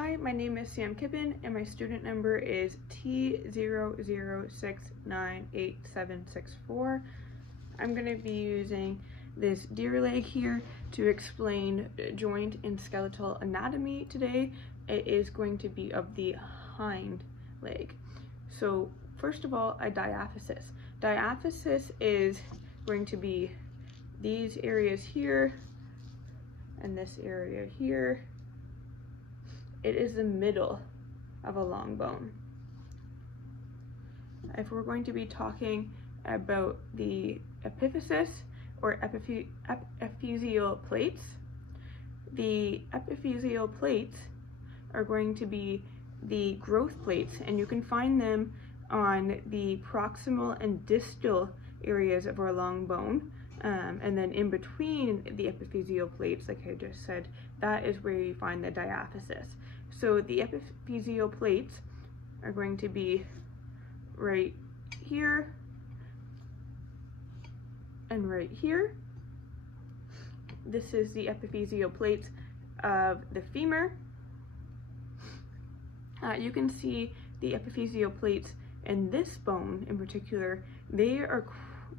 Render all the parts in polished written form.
Hi, my name is Sam Kippen and my student number is T00698764. I'm going to be using this deer leg here to explain joint and skeletal anatomy today. It is going to be of the hind leg. So first of all, a diaphysis. Diaphysis is going to be these areas here and this area here. It is the middle of a long bone. If we're going to be talking about the epiphysis or epiphyseal plates, the epiphyseal plates are going to be the growth plates, and you can find them on the proximal and distal areas of our long bone. And then in between the epiphyseal plates, like I just said, that is where you find the diaphysis. So the epiphyseal plates are going to be right here and right here. This is the epiphyseal plates of the femur. You can see the epiphyseal plates in this bone in particular. They are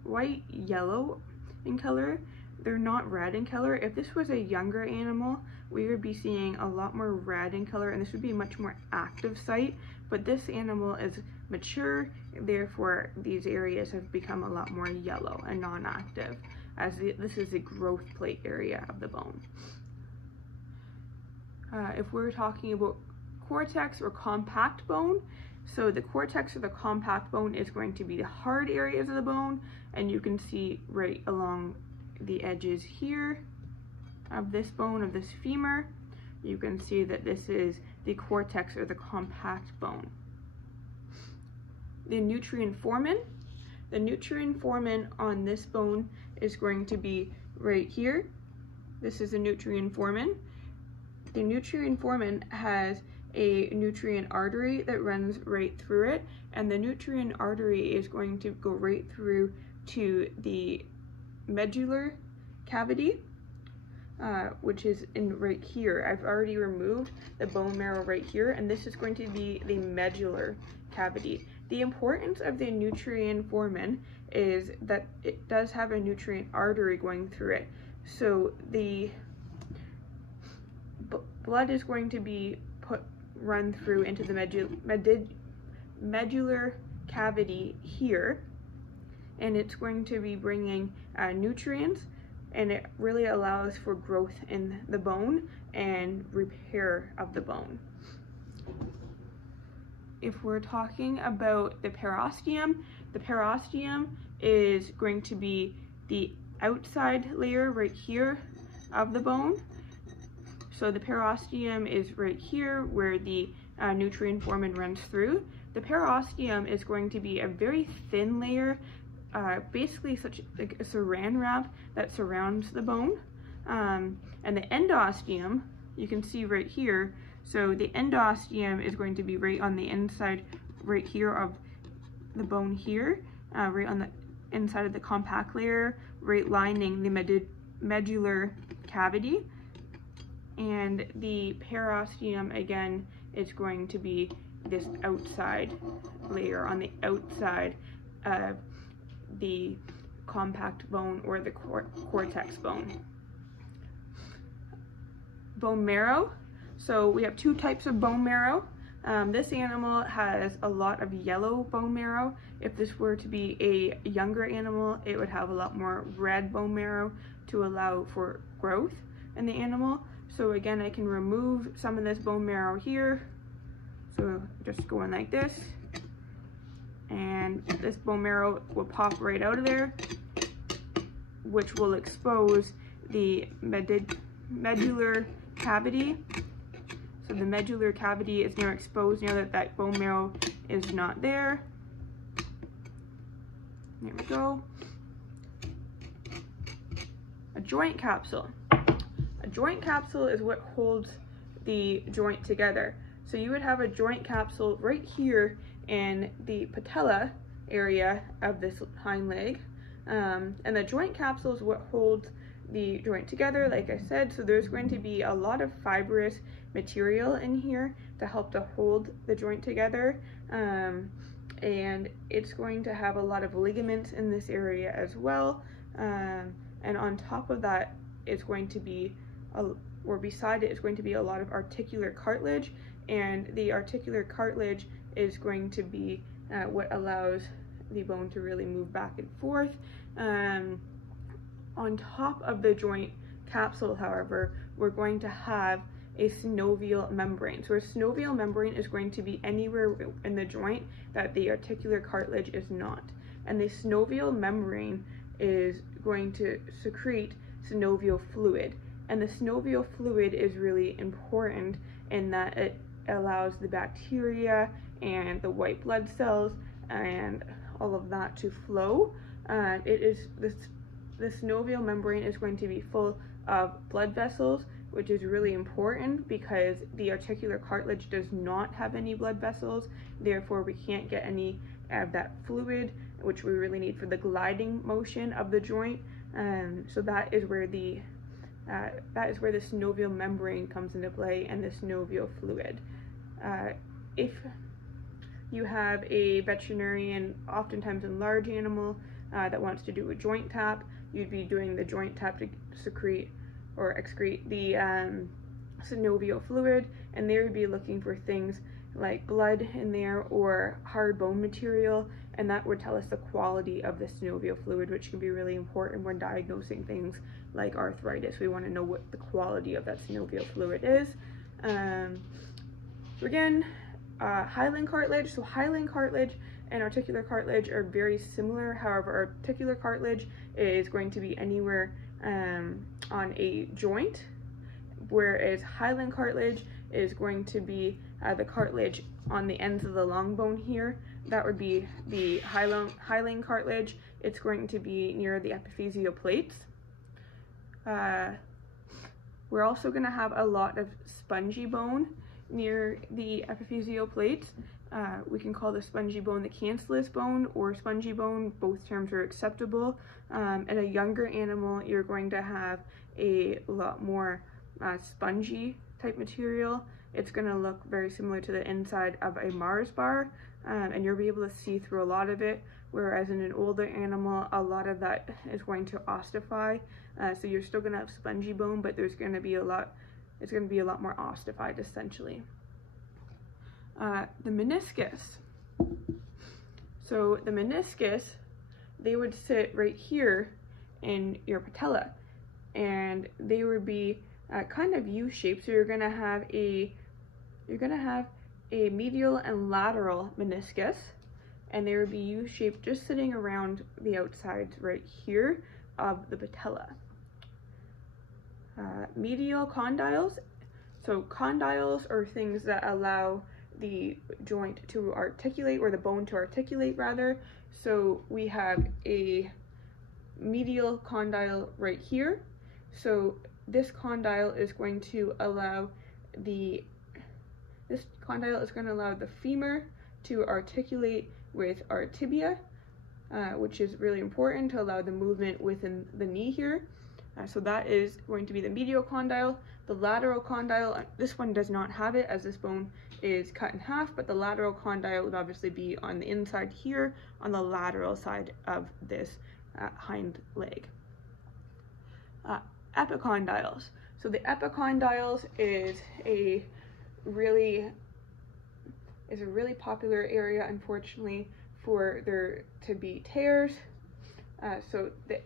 quite yellow in color. They're not red in color. If this was a younger animal, we would be seeing a lot more red in color, and this would be a much more active site. But this animal is mature, therefore these areas have become a lot more yellow and non-active, as this is the growth plate area of the bone. If we're talking about cortex or compact bone, so the cortex or the compact bone is going to be the hard areas of the bone, and you can see right along the edges here of this bone, of this femur, you can see that this is the cortex or the compact bone. The nutrient foramen. The nutrient foramen on this bone is going to be right here. This is a nutrient foramen. The nutrient foramen has a nutrient artery that runs right through it, and the nutrient artery is going to go right through to the medullary cavity, which is in right here. I've already removed the bone marrow right here, and this is going to be the medullary cavity. The importance of the nutrient foramen is that it does have a nutrient artery going through it. So the blood is going to be run through into the medullary cavity here, and it's going to be bringing nutrients, and it really allows for growth in the bone and repair of the bone. If we're talking about the periosteum is going to be the outside layer right here of the bone. So the periosteum is right here where the nutrient foramen runs through. The periosteum is going to be a very thin layer, basically such like a saran wrap that surrounds the bone. And the endosteum, you can see right here. So the endosteum is going to be right on the inside, right here of the bone here, right on the inside of the compact layer, right lining the medullary cavity. And the periosteum, again, is going to be this outside layer on the outside of the compact bone or the cortex bone. Bone marrow. So we have two types of bone marrow. This animal has a lot of yellow bone marrow. If this were to be a younger animal, it would have a lot more red bone marrow to allow for growth in the animal. So again, I can remove some of this bone marrow here. So just going like this, and this bone marrow will pop right out of there, which will expose the medullary cavity. So the medullary cavity is now exposed now that that bone marrow is not there. There we go. A joint capsule. A joint capsule is what holds the joint together. So you would have a joint capsule right here in the patella area of this hind leg. And the joint capsule is what holds the joint together, like I said. So there's going to be a lot of fibrous material in here to help to hold the joint together, and it's going to have a lot of ligaments in this area as well, and on top of that it's going to be or beside it is going to be a lot of articular cartilage, and the articular cartilage is going to be what allows the bone to really move back and forth. On top of the joint capsule, however, we're going to have a synovial membrane. So a synovial membrane is going to be anywhere in the joint that the articular cartilage is not. And the synovial membrane is going to secrete synovial fluid. And the synovial fluid is really important in that it allows the bacteria and the white blood cells and all of that to flow. The synovial membrane is going to be full of blood vessels, which is really important because the articular cartilage does not have any blood vessels. Therefore, we can't get any of that fluid, which we really need for the gliding motion of the joint. So that is where the synovial membrane comes into play, and the synovial fluid. If you have a veterinarian, oftentimes in large animal, that wants to do a joint tap, you'd be doing the joint tap to secrete or excrete the synovial fluid, and they would be looking for things like blood in there or hard bone material, and that would tell us the quality of the synovial fluid, which can be really important when diagnosing things like arthritis. We want to know what the quality of that synovial fluid is. Again, hyaline cartilage. So hyaline cartilage and articular cartilage are very similar. However, articular cartilage is going to be anywhere on a joint, whereas hyaline cartilage is going to be the cartilage on the ends of the long bone here. That would be the hyaline cartilage. It's going to be near the epiphyseal plates. We're also going to have a lot of spongy bone near the epiphyseal plates. We can call the spongy bone the cancellous bone or spongy bone. Both terms are acceptable. In a younger animal, you're going to have a lot more spongy type material. It's going to look very similar to the inside of a Mars bar, and you'll be able to see through a lot of it, whereas in an older animal, a lot of that is going to ossify. So you're still going to have spongy bone, but there's going to be it's going to be a lot more ossified, essentially. The meniscus. So the meniscus, they would sit right here in your patella, and they would be kind of U-shaped. So you're going to have a medial and lateral meniscus, and they would be U-shaped, just sitting around the outsides right here of the patella. Medial condyles. So condyles are things that allow the joint to articulate, or the bone to articulate rather. So we have a medial condyle right here. So this condyle is going to allow the femur to articulate with our tibia, which is really important to allow the movement within the knee here. So that is going to be the medial condyle. The lateral condyle, this one does not have it as this bone is cut in half, but the lateral condyle would obviously be on the inside here, on the lateral side of this hind leg. Epicondyles. So the epicondyles is a really popular area, unfortunately, for there to be tears. So the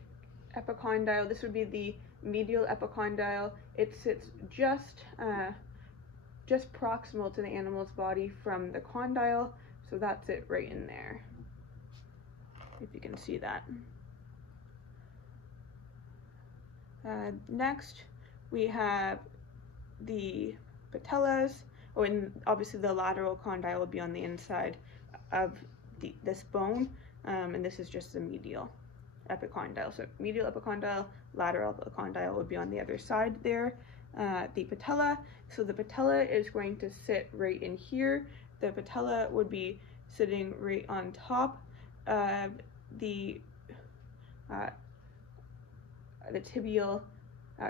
epicondyle, this would be the medial epicondyle. It sits just proximal to the animal's body from the condyle, so that's it right in there, if you can see that. Next, we have the patellas. Oh, and obviously the lateral condyle will be on the inside of this bone, and this is just the medial epicondyle. So medial epicondyle, lateral epicondyle would be on the other side there. The patella. So the patella is going to sit right in here. The patella would be sitting right on top of the tibial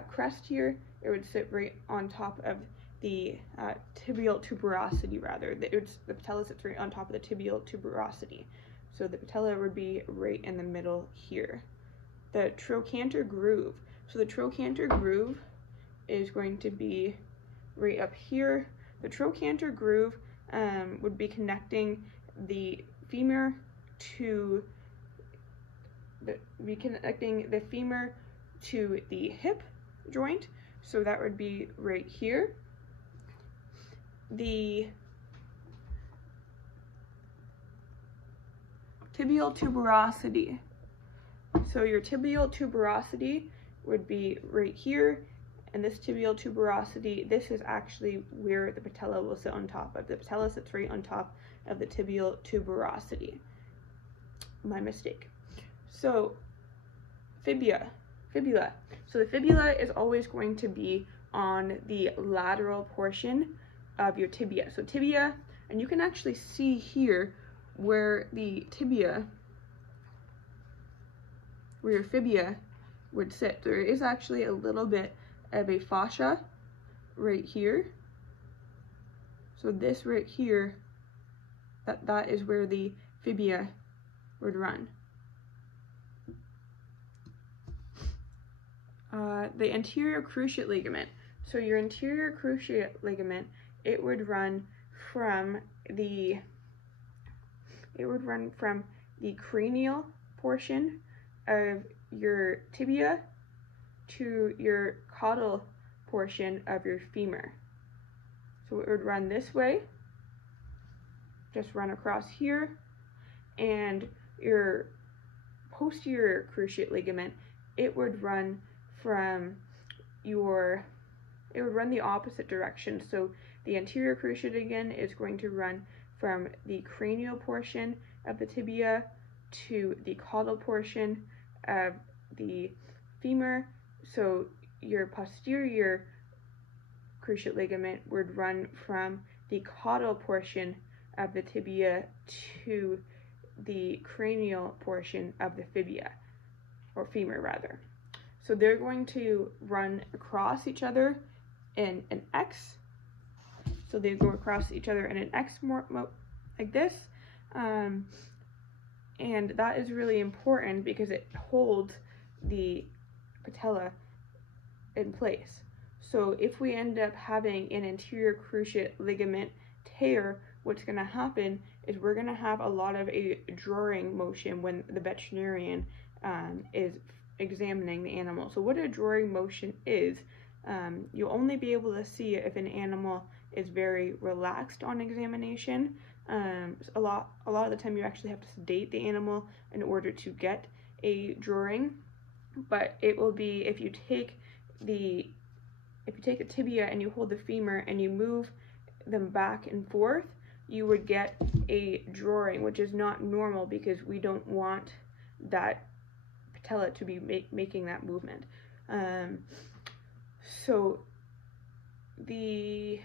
crest here, it would sit right on top of the tibial tuberosity rather. The patella sits right on top of the tibial tuberosity. So the patella would be right in the middle here. The trochanter groove. So the trochanter groove is going to be right up here. The trochanter groove would be connecting the femur to the femur to the hip joint. So that would be right here. The tibial tuberosity. So your tibial tuberosity would be right here, and this tibial tuberosity, this is actually where the patella will sit on top of. The patella sits right on top of the tibial tuberosity. My mistake. So fibula. So the fibula is always going to be on the lateral portion of your tibia. So tibia, and you can actually see here where the tibia, where your fibula would sit. There is actually a little bit of a fascia right here. So this right here, that is where the fibula would run. The anterior cruciate ligament. So your anterior cruciate ligament, it would run from the cranial portion of your tibia to your caudal portion of your femur. So it would run this way, just run across here, and your posterior cruciate ligament, it would run the opposite direction. So the anterior cruciate again is going to run from the cranial portion of the tibia to the caudal portion of the femur. So your posterior cruciate ligament would run from the caudal portion of the tibia to the cranial portion of the fibula, or femur rather. So they're going to run across each other in an X. So they go across each other in an X like this. And that is really important because it holds the patella in place. So if we end up having an anterior cruciate ligament tear, what's going to happen is we're going to have a lot of a drawing motion when the veterinarian is examining the animal. So what a drawing motion is, you'll only be able to see if an animal is very relaxed on examination. A lot of the time you actually have to sedate the animal in order to get a drawing, but it will be if you take a tibia and you hold the femur and you move them back and forth, you would get a drawing, which is not normal because we don't want that patella to be making that movement. So we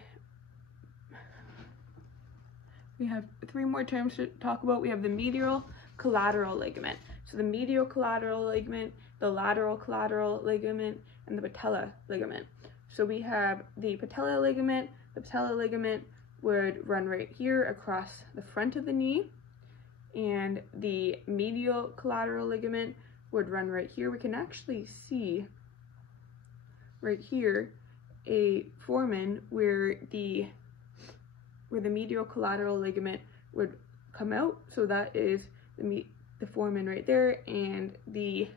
have three more terms to talk about. We have the medial collateral ligament. So the medial collateral ligament, the lateral collateral ligament, and the patella ligament. So we have the patella ligament. The patella ligament would run right here across the front of the knee, and the medial collateral ligament would run right here. We can actually see right here a foramen where the medial collateral ligament would come out. So that is the foramen right there, and the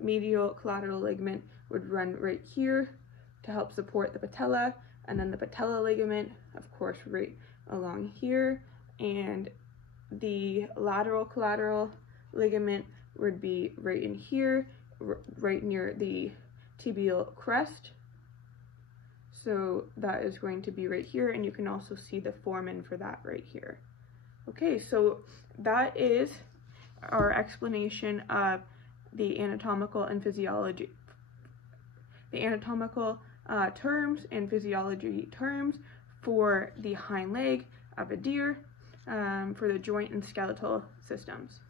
medial collateral ligament would run right here to help support the patella, and then the patella ligament, of course, right along here, and the lateral collateral ligament would be right in here, right near the tibial crest. So that is going to be right here, and you can also see the foramen for that right here. Okay, so that is our explanation of the anatomical and physiology, the anatomical terms and physiology terms for the hind leg of a deer, for the joint and skeletal systems.